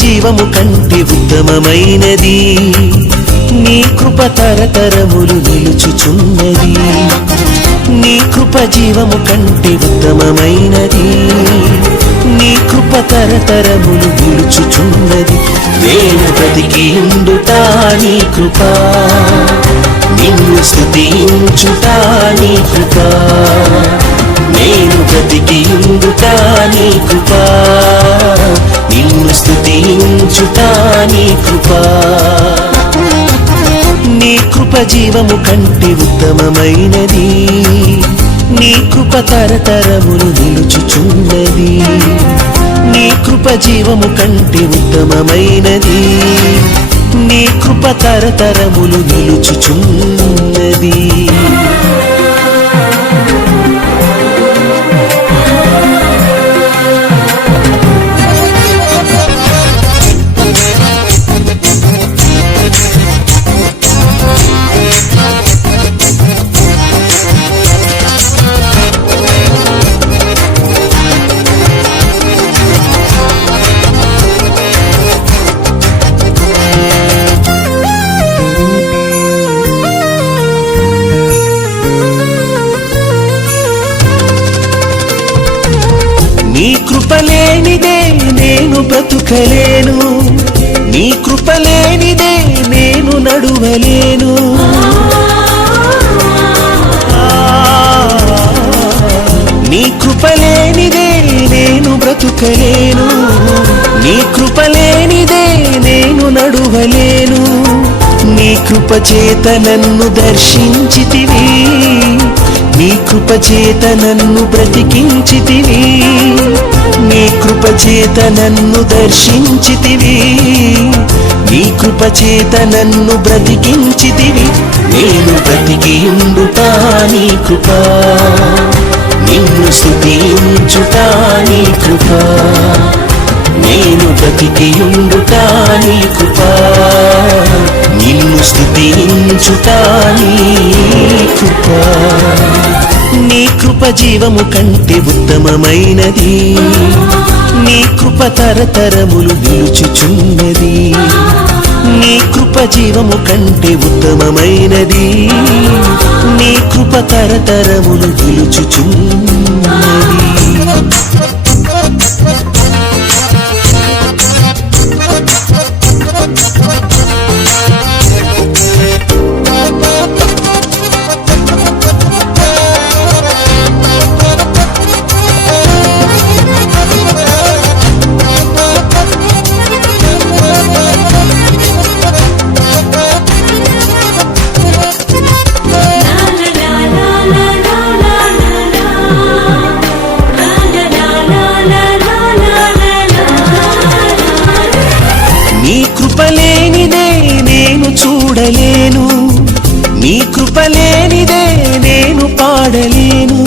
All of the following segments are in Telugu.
జీవము కంటే ఉత్తమమైనది, నీ కృప తరతరములు నిలుచుచున్నది. నీ కృప జీవము కంటే ఉత్తమమైనది, నీ కృప తరతరములు నిలుచుచున్నది. నేను బ్రతికి ఉండుట నీ కృప, నిన్ను స్తుతించుట నీ కృప. నేను బ్రతికి ఉండుట నీ కృప, నిన్ను స్తుతించుట నీ కృప. నీ కృప జీవము కంటే ఉత్తమమైనది, నీ కృప తరతరములు నిలుచుచున్నది. నీ కృప జీవము కంటే ఉత్తమమైనది, నీ కృప తరతరములు నిలుచుచున్నది. నీ కృప లేనిదే నేను బ్రతుకలేను, నీ కృప లేనిదే నేను నడువలేను. నీ కృప లేనిదే నేను బ్రతుకలేను, నీ కృప లేనిదే నేను నడువలేను. నీ కృప చేత నన్ను దర్శించితివి, నీ కృప చేత నన్ను బ్రతికించితివి. నీ కృప చేత నన్ను దర్శించితివి, నీ కృప చేత నన్ను బ్రతికించితివి. నేను బ్రతికి ఉండుట నీ కృప, నిన్ను స్తుతించుట నీ కృప. నేను బ్రతికి ఉండుట నీ కృప, నిన్ను స్తుతించుట నీ కృప. నీ కృప జీవము కంటే ఉత్తమమైనది, నీ కృప తరతరములు నిలుచుచున్నది. నీ కృప జీవము కంటే ఉత్తమమైనది, నీ కృప తరతరములు నిలుచుచున్నది. నీ కృప లేనిదే నేను చూడలేను, నీ కృప లేనిదే నేను పాడలేను.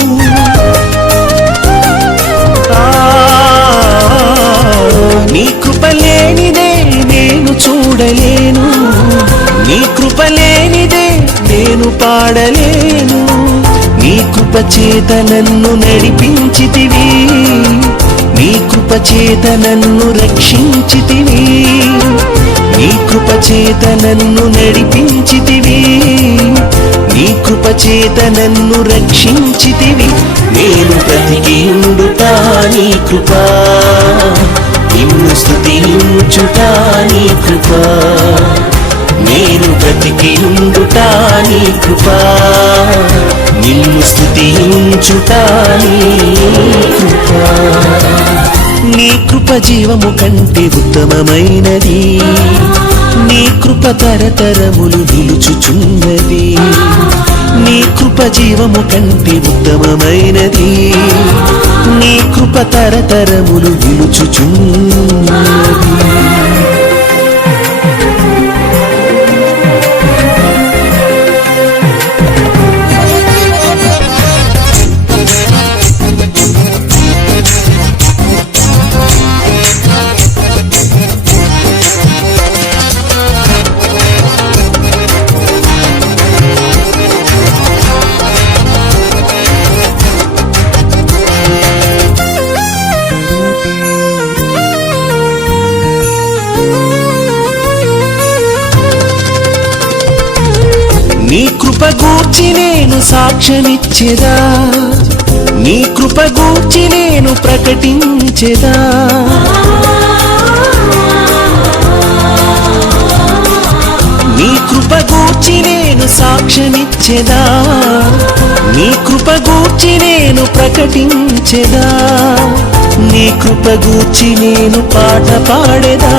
నీ కృప లేనిదే నేను చూడలేను, నీ కృప లేనిదే నేను పాడలేను. నీ కృప చేత నన్ను నడిపించితివి, నీ కృప చేత నన్ను రక్షించితివి. నీ కృప చేత నన్ను నడిపించితివి, నీ కృప చేత నన్ను రక్షించితివి. నేను బ్రతికి ఉండుట నీ కృప, నిన్ను స్తుతించుట నీ కృప. నేను బ్రతికి ఉండుట నీ కృప, నిన్ను స్తుతించుట నీ కృప. నీ కృప జీవము కంటే ఉత్తమమైనది, నీ కృప తరతరములు నిలుచుచున్నది. నీ కృప జీవము కంటే ఉత్తమమైనది, నీ కృప తరతరములు నిలుచుచున్నది. నేను సాక్ష్యమిచ్చెదా, నీ కృప గూర్చి నేను ప్రకటించెదా. నీ కృప గూర్చి నేను సాక్ష్యమిచ్చెదా, నీ కృప గూర్చి నేను ప్రకటించెదా. నీ కృప గూర్చి నేను పాట పాడెదా,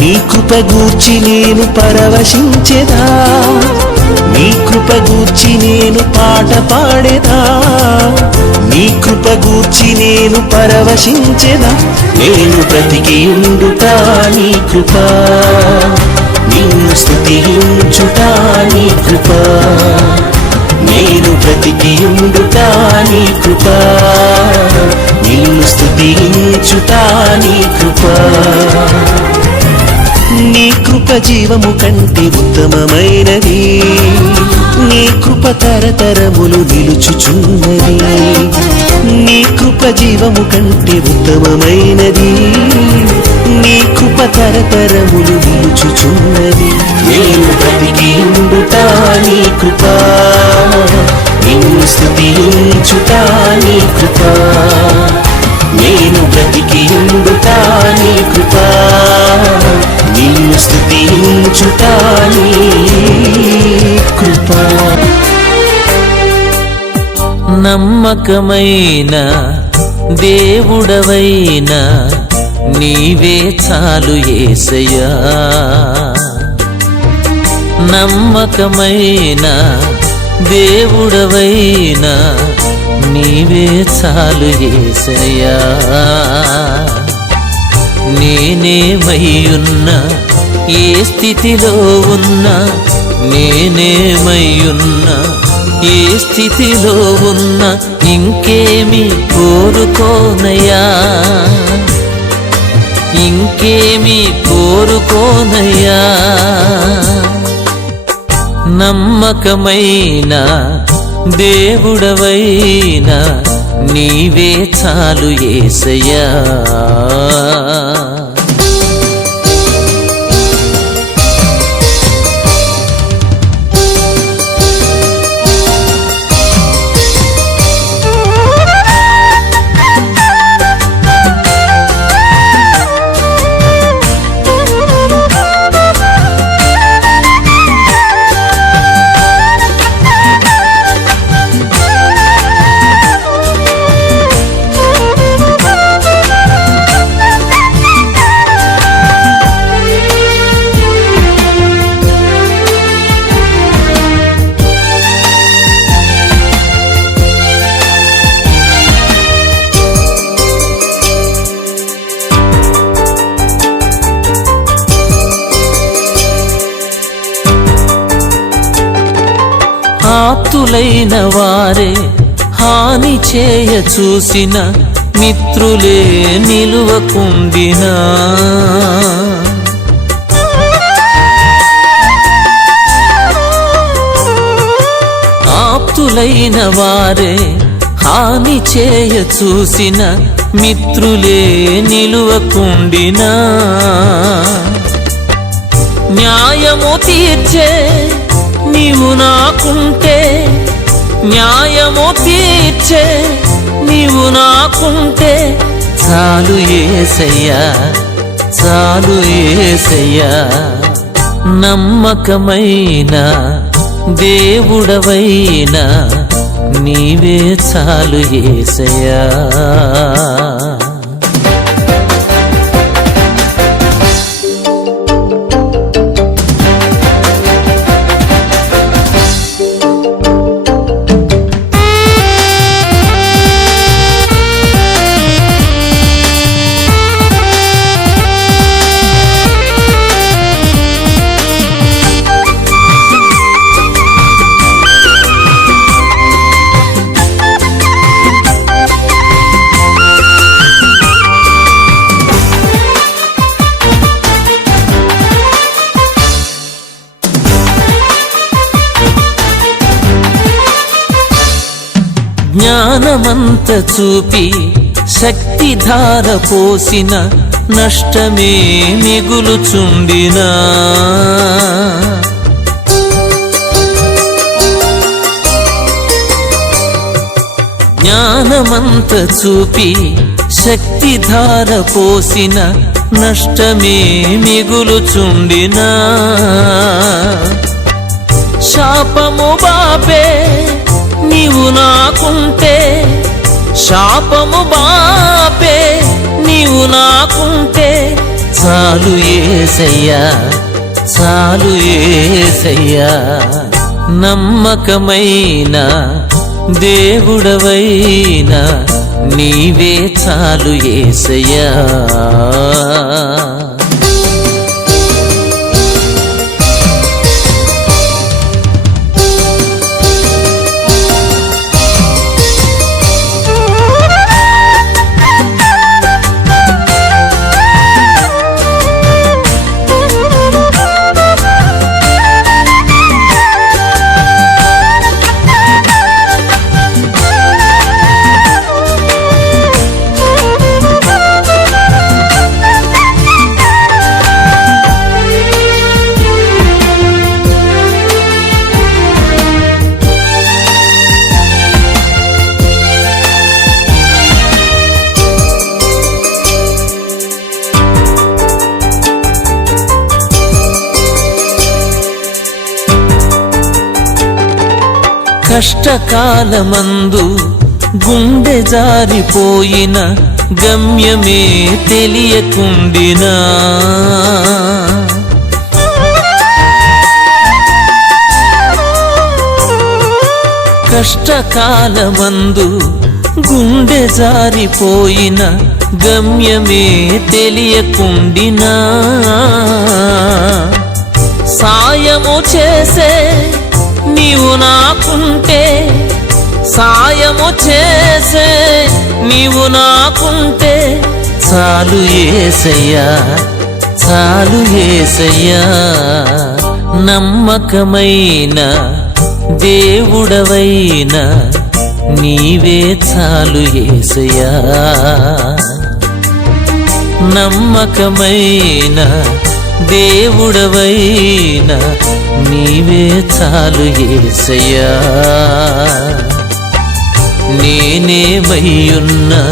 నీ కృప గూర్చి నేను పరవశించెదా. నీ కృప గూర్చి నేను పాట పాడెదా, నీ కృప గూర్చి నేను పరవశించెదా. నేను బ్రతికి ఉండుట నీ కృప, నిన్ను స్తుతించుట నీ కృప. నేను బ్రతికి ఉండుట నీ కృప, నిన్ను స్తుతించుట నీ కృప. నీ కృప జీవము కంటే ఉత్తమమైనది, నీ కృప తరతరములు నిలుచుచున్నది. నీ కృప జీవము కంటే ఉత్తమమైనది, నీ కృప తరతరములు నిలుచుచున్నది. నేను బ్రతికి ఉండుట నీ కృప, నిన్ను స్తుతించుట నీ కృప. నేను బ్రతికి ఉండుట నీ కృప, నిన్ను స్తుతించుట నీ కృప. నమ్మకమైన దేవుడవైన నీవే చాలు యేసయ్యా. నమ్మకమైన దేవుడవైన నీవే చాలు యేసయ్యా. నేనేమయ్యున్నా, ఏ స్థితిలో ఉన్నా, నేనేమయ్యున్నా, ఏ స్థితిలో ఉన్నా, ఇంకేమి కోరుకోనయ్యా, ఇంకేమి కోరుకోనయ్యా. నమ్మకమైన దేవుడవైన నీవే చాలు యేసయ్యా. ఆప్తులైన వారే హాని చేయ చూసిన, మిత్రులే నిలువకుండినా. ఆప్తులైన వారే హాని చేయ చూసిన, మిత్రులే నిలువకుండినా. న్యాయము తీర్చే నీవు నాకుంటే, న్యాయము తీర్చే నీవు నాకుంటే, చాలు యేసయ్యా, చాలు యేసయ్యా. నమ్మకమైన దేవుడవైన నీవే చాలు యేసయ్యా. జ్ఞానమంత చూపి శక్తిధార పోసిన, నష్టమే మిగులుచుండినా. జ్ఞానమంత చూపి శక్తిధార పోసిన నష్టమే మిగులుచుండినా శాపము బాపే నీవు నాకుంటే శాపము బాపే నీవు నాకుంటే చాలు యేసయ్యా చాలు యేసయ్యా నమ్మకమైన దేవుడవైనా నీవే చాలు యేసయ్యా కష్టకాలమందు గుండె జారిపోయిన గమ్యమే తెలియకుండినా కష్టకాలమందు గుండె జారిపోయిన గమ్యమే తెలియకుండినా సాయము చేసే నీవు నాకుంటే సాయము చేసే నీవు నాకుంటే చాలు యేసయ్యా చాలు యేసయ్యా నమ్మకమైన దేవుడవైనా నీవే చాలు యేసయ్యా నమ్మకమైన దేవుడవైనా నీవే చాలు యేసయ్యా నేనేమయ్యున్నా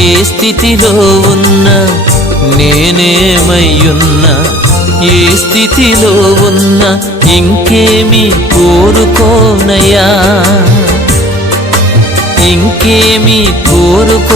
ఏ స్థితిలో ఉన్నా నేనేమయ్యున్నా ఏ స్థితిలో ఉన్నా ఇంకేమి కోరుకోనయ్యా ఇంకేమి కోరుకో